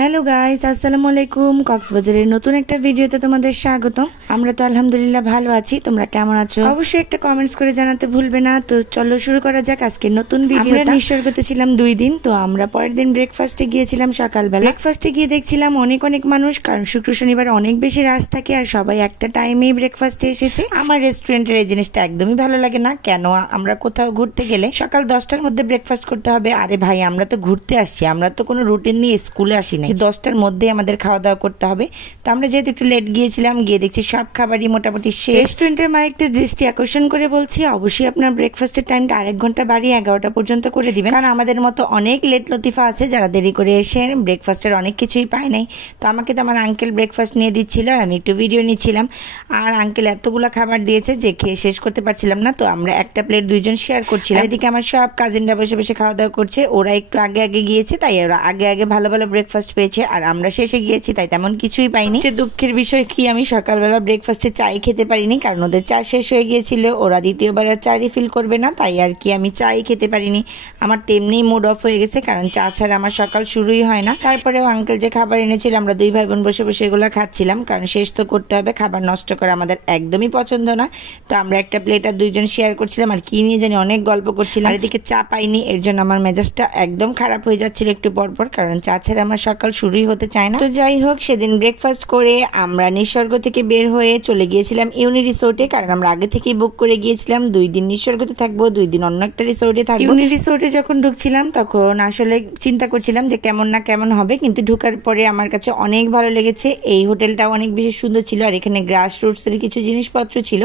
Hello guys, আসসালামু আলাইকুম। কক্সবাজারের নতুন একটা ভিডিওতে তোমাদের স্বাগতম। আমরা তো আলহামদুলিল্লাহ ভালো আছি, তোমরা কেমন আছো অবশ্যই একটা কমেন্টস করে জানাতে ভুলবে না। তো চলো শুরু করা যাক আজকের নতুন ভিডিও। আমরা নিসর্গতে ছিলাম 2 দিন, তো আমরা পরের দিন ব্রেকফাস্টে গিয়েছিলাম সকালবেলা। ব্রেকফাস্টে গিয়ে দেখছিলাম অনেক মানুষ, কারণ শুক্র শনিবার অনেক বেশি রাশ থাকে আর সবাই একটা টাইমেই ব্রেকফাস্টে এসেছে। আমার রেস্টুরেন্টের এই জিনিসটা একদমই ভালো লাগে না। কেন আমরা কোথাও ঘুরতে গেলে সকাল 10টার মধ্যে ব্রেকফাস্ট করতে হবে? আরে ভাই, আমরা তো ঘুরতে আসছি, আমরা তো কোনো রুটিন নিয়ে স্কুলে আসি না 10টার মধ্যে আমাদের খাওয়া দাওয়া করতে হবে। তো আমরা যেহেতু একটু লেট গিয়েছিলাম, গিয়ে দেখছি সব খাবারই মোটামুটি শেষ। রেস্টুরেন্টের মালিকদের দৃষ্টি আকর্ষণ করে বলছি, অবশ্যই আপনার ব্রেকফাস্টের টাইমটা আরেক ঘন্টা বাড়িয়ে 11টা পর্যন্ত করে দিবেন, কারণ আমাদের মতো অনেক লেট লতিফা আছে যারা দেরি করে এসে ব্রেকফাস্টের অনেক কিছুই পায় নাই। তো আমাকে তো আমার আঙ্কেল ব্রেকফাস্ট নিয়ে দিচ্ছিল আর আমি একটু ভিডিও নিচ্ছিলাম। আর আঙ্কেল এতগুলো খাবার দিয়েছে যে খেয়ে শেষ করতে পারছিলাম না। তো আমরা একটা প্লেট দুইজন শেয়ার করছিলাম। এদিকে আমার সব কাজিনরা বসে বসে খাওয়া দাওয়া করছে। ওরা একটু আগে গিয়েছে, তাই ওরা আগে ভালো ব্রেকফাস্ট পেয়েছে, আর আমরা শেষে গিয়েছি তাই তেমন কিছুই পাইনি। দুঃখের বিষয় কি, আমি সকালবেলা ব্রেকফাস্টে চাই খেতে পারিনি, কারণ ওদের চা শেষ হয়ে গিয়েছিল। ওরা দ্বিতীয়বার আর চা রিফিল করবে না, তাই আর কি আমি চাই খেতে পারিনি। আমার তেমনি মুড অফ হয়ে গেছে, কারণ চা ছাড়া আমার সকাল শুরুই হয় না। তারপরেও আঙ্কেল যে খাবার এনেছিল, আমরা 2 ভাই বোন বসে বসে এগুলো খাচ্ছিলাম, কারণ শেষ তো করতে হবে। খাবার নষ্ট করা আমাদের একদমই পছন্দ না। তো আমরা একটা প্লেট আর 2জন শেয়ার করছিলাম, আর কি নিয়ে জানি অনেক গল্প করছিলাম। আর এদিকে চা পাইনি, এর জন্য আমার মেজাজটা একদম খারাপ হয়ে যাচ্ছিল একটু পরপর, কারণ চা ছাড়া আমার সকাল শুরুই হতে চায় না। তো যাই হোক, সেদিন ব্রেকফাস্ট করে আমরা নিসর্গ থেকে বের হয়ে চলে গিয়েছিলাম ইউনি রিসোর্টে, কারণ আমরা আগে থেকেই বুক করে গিয়েছিলাম। 2 দিন নিসর্গতে থাকবো, 2 দিন অন্য একটা রিসোর্টে থাকবো। ইউনি রিসোর্টে যখন ঢুকছিলাম তখন আসলে চিন্তা করছিলাম যে কেমন না কেমন হবে, কিন্তু ঢুকার পরে আমার কাছে অনেক ভালো লেগেছে। এই হোটেলটাও অনেক বেশি সুন্দর ছিল, আর এখানে গ্রাস রুটস এর কিছু জিনিসপত্র ছিল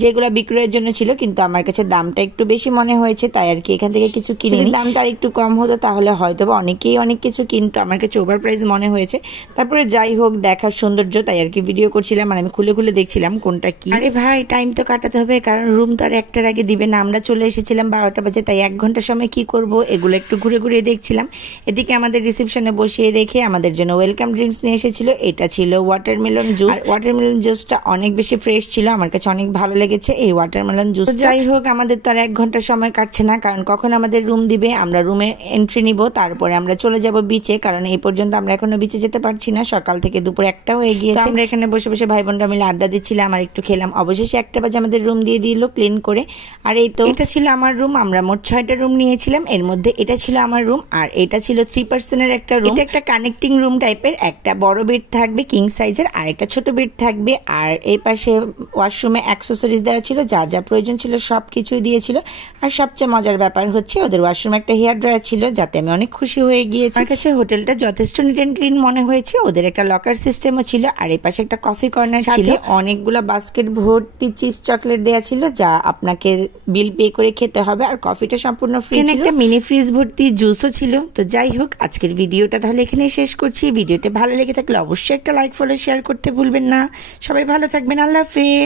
যেগুলো বিক্রয়ের জন্য ছিল, কিন্তু আমার কাছে দামটা একটু বেশি মনে হয়েছে, তাই আর কি এখান থেকে কিছু কিনে। দামটা আর একটু কম হতো তাহলে হয়তো অনেকেই অনেক কিছু, কিন্তু আমার কাছে ওভার প্রাইস মনে হয়েছে। তারপরে যাই হোক, দেখার সৌন্দর্য, তাই আর কি ভিডিও করছিলাম, আর আমি খুলে দেখছিলাম কোনটা কি। আরে ভাই, টাইম তো কাটাতে হবে, কারণ রুম তো আর 1টার আগে দিবে না। আমরা চলে এসেছিলাম 12টা বাজে, তাই 1 ঘন্টার সময় কি করব এগুলো একটু ঘুরে দেখছিলাম। এদিকে আমাদের রিসেপশনে বসিয়ে রেখে আমাদের জন্য ওয়েলকাম ড্রিঙ্কস নিয়ে এসেছিল। এটা ছিল ওয়াটারমেলন জুস। ওয়াটারমেলন জুসটা অনেক বেশি ফ্রেশ ছিল, আমার কাছে অনেক ভালো লেগেছে এই ওয়াটারমেলন জুস। যাই হোক, আমাদের তো আর 1 ঘন্টার সময় কাটছে না, কারণ কখন আমাদের রুম দিবে। আমরা রুমে এন্ট্রি নিব, তারপরে আমরা চলে যাব বিচে, কারণ এই পর্যন্ত আমরা এখনো বিচে যেতে পারছি না। সকাল থেকে দুপুর 1টা হয়ে গিয়েছে। আমরা এখানে বসে বসে ভাই বোনরা মিলে আড্ডা দিচ্ছিলাম আর একটু খেলাম। অবশেষে 1টা বাজে আমাদের রুম দিয়ে দিল ক্লিন করে। আর এই তো এটা ছিল আমার রুম। আমরা মোট 6টা রুম নিয়েছিলাম, এর মধ্যে এটা ছিল আমার রুম, আর এটা ছিল 3 পার্সনের একটা রুম। এটা একটা কানেক্টিং রুম টাইপের, একটা বড় বেড থাকবে কিং সাইজের, আর একটা ছোট বেড থাকবে। আর এই পাশে ওয়াশরুমে অ্যাক্সেসরিজ দেওয়া ছিল, যা প্রয়োজন ছিল সবকিছুই দিয়েছিল। আর সবচেয়ে মজার ব্যাপার হচ্ছে ওদের ওয়াশরুমে একটা হেয়ার ড্রায়ার ছিল, যাতে আমি অনেক খুশি হয়ে গিয়েছি। আমার কাছে হোটেলটা যথেষ্ট নিট এন্ড ক্লিন মনে হয়েছে। ওদের একটা লকার সিস্টেমও ছিল, আর এই পাশে একটা কফি কর্নার ছিল। অনেকগুলো বাস্কেট ভর্তি চিপস চকলেট দেওয়া ছিল, যা আপনাকে বিল পে করে খেতে হবে, আর কফিটা সম্পূর্ণ ফ্রি ছিল। একটা মিনি ফ্রিজ ভর্তি জুসও ছিল। তো যাই হোক, আজকের ভিডিওটা তাহলে এখানে শেষ করছি। ভিডিওটা ভালো লেগে থাকলে অবশ্যই একটা লাইক, ফলো, শেয়ার করতে ভুলবেন না। সবাই ভালো থাকবেন। আল্লাহ হাফেজ।